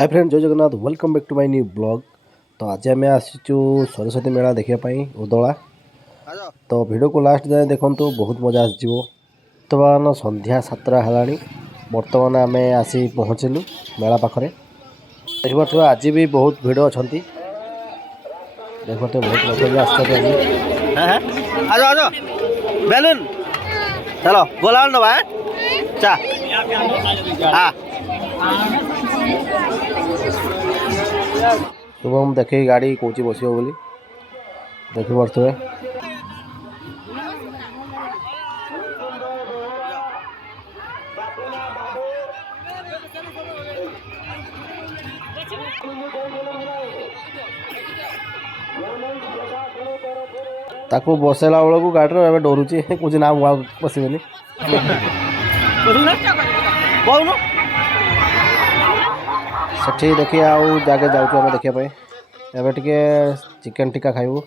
Hi friend, Jai Jagannath. Welcome back to my new blog. तो आज आम आसचु सरस्वती मेला देखापी उदला। तो वीडियो को लास्ट जाए देखु, बहुत मजा आसो। बर्तमान संध्या 7टा है। बर्तमान आम आसी पहुँचलु मेला पाखरे। देखो आज भी बहुत भिड़ अच्छा। देखो बहुत लोग भी आज बेलून चलो गोला दबा चा शुभम देखे गाड़ी कौच बस बोली देखी पड़े। ताको बसैला बेलू गाड़ी में डरुची कौच ना बसबेनि सेठी देखिए आउ जागे जाऊँ देखा एवं टे चिकेन टिक्का खाइबू।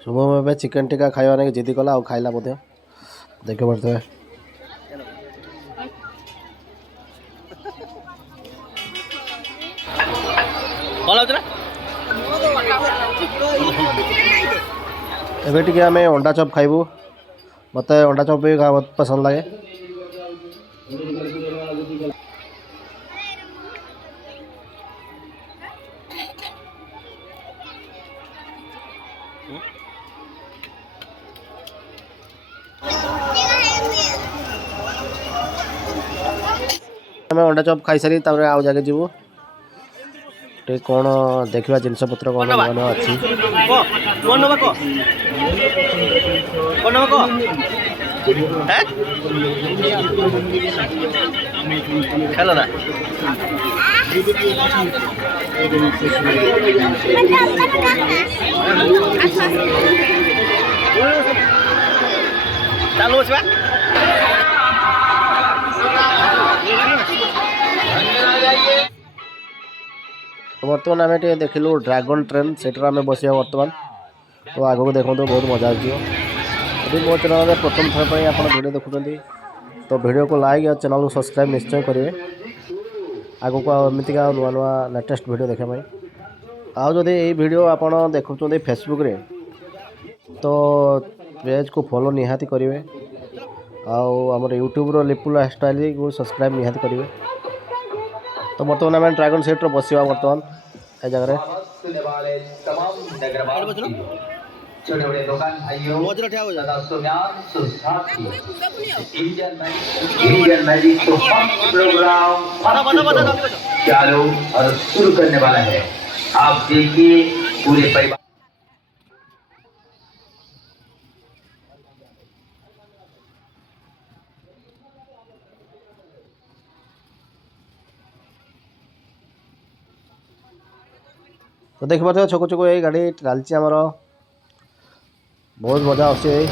शुभम ए चिकेन टिक्का खाइबा नहीं जिद्दी कला खाइला देखे पड़ते। एबे टिके आमे अंडा चॉप खाइबू। मत अंडा चॉप भी बहुत पसंद लगे। अंडा चॉप खाई सारी आउ जाके जीवु टे कौन देखा जिनस पत्र कौन नुआ अच्छी चालू बर्तमान आम देखिलु ड्रैगन ट्रेन से बस बर्तमान। तो आग को देखो बहुत मजा आदि मो चैनल में प्रथम थर पर आप वीडियो देखुं तो वीडियो को लाइक और चैनल को सब्सक्राइब निश्चय करेंगे। आग को एमतीका नुआ नुआ लेटेस्ट वीडियो देखापी आदि ये वीडियो आप देखुं फेसबुक रे तो पेज को फॉलो निहाती करेंगे। आमर यूट्यूब लिपुल स्टाइल को सब्सक्राइब निहाती करेंगे। तो बर्तमान आम ड्रैगन सेट बसवा बर्तमान ए जगह छोटे बड़े दुकान भाइयों इंडियन मैजिक तो प्रोग्राम चालू और शुरू करने वाला है। आप देखिए पूरे परिवार। तो देख पाते छोको छोको ये गाड़ी चलती आमर बहुत मजा आसे।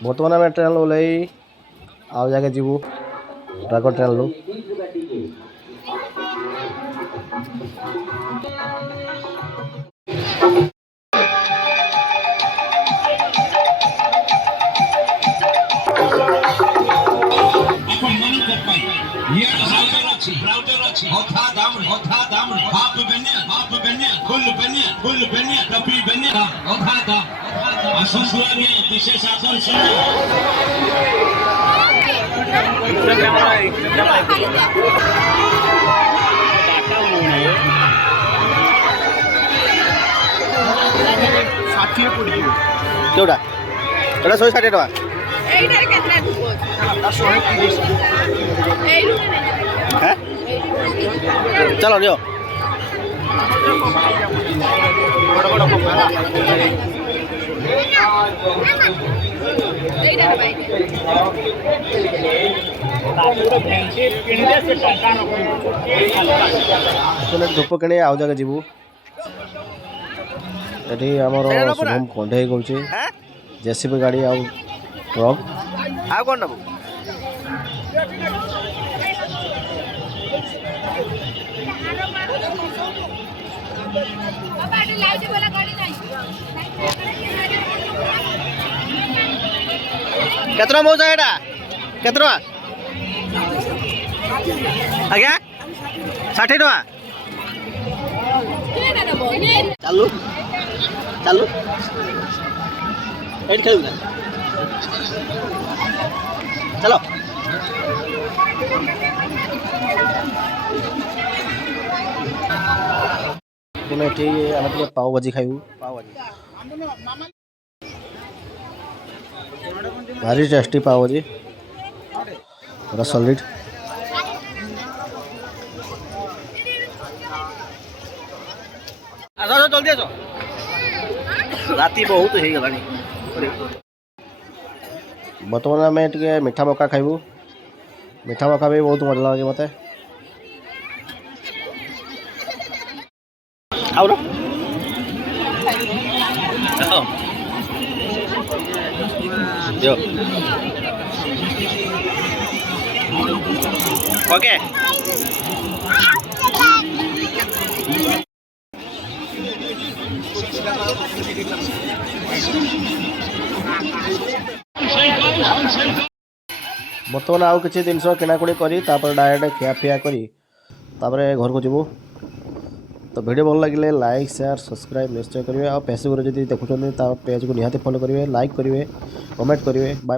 बर्तमान आम ट्रेन ओल्लई आउ जाके जीवु ड्रैगन ट्रेन लु। ଅଛି ବ୍ରାଉଜର ଅଛି ଅଧା ଦାମ ହାଫ ବେନିଆ ଫୁଲ ବେନିଆ ଟପି ବେନିଆ ଅଧା ଦାମ ଆସନ୍ତୁ ଆଜ୍ଞା ବିଶେଷ ଆକର୍ଷଣ କେଉଁଟା ଏଇଟା 160 ଟଙ୍କା ଚାଲ ନିଅ ଧୂପ କିଣି ଆଉ ଜାଗା ଯିବୁ ଏଠି ଆମର ଶୁଭମ କଣ୍ଢେଇ କରୁଛି ଜେସିବି ଗାଡ଼ି ଆଉ ଟ୍ରକ୍ ଆଉ କ'ଣ ନେବୁ କେତେ ଟଙ୍କା ମଉସା ଏଇଟା କେତେ ଟଙ୍କା ଆଜ୍ଞା 60 ଟଙ୍କା ଚାଲୁ ଚାଲୁ ଏଇଠି ଖେଳିବୁ ନା ଚାଲ ତୁମେ ଏଠି ଆମେ ଟିକେ ପାଓ ଭାଜି ଖାଇବୁ ଭାରି ଟେଷ୍ଟି ପାଓ ଭାଜି ପୁରା ସଲିଡ୍ ଆସ ଜଲ୍ଦି ଆସ ରାତି ବହୁତ ହେଇଗଲାଣି ବର୍ତ୍ତମାନ ଆମେ ଟିକେ ମିଠା ମକା ଖାଇବୁ ମିଠା ମକା ବି ବହୁତ ଭଲ ଲାଗେ ମୋତେ ଖାଉନ ଓକେ ବର୍ତ୍ତମାନ ଆଉ କିଛି ଜିନିଷ କିଣାକୁଣି କରି ତାପରେ ଡାଇରେକ୍ଟ ଖିଆପିଆ କରି ତାପରେ ଘରକୁ ଯିବୁ ତ ଭିଡ଼ିଓ ଭଲ ଲାଗିଲେ ଲାଇକ୍ ସେୟାର ସବସ୍କ୍ରାଇବ୍ ନିଶ୍ଚୟ କରିବେ ଆଉ ଫେସବୁକରେ ଯଦି ଦେଖୁଛନ୍ତି ତା ପେଜ୍କୁ ନିହାତି ଫଲୋ କରିବେ ଲାଇକ୍ କରିବେ କମେଣ୍ଟ କରିବେ ବାଏ।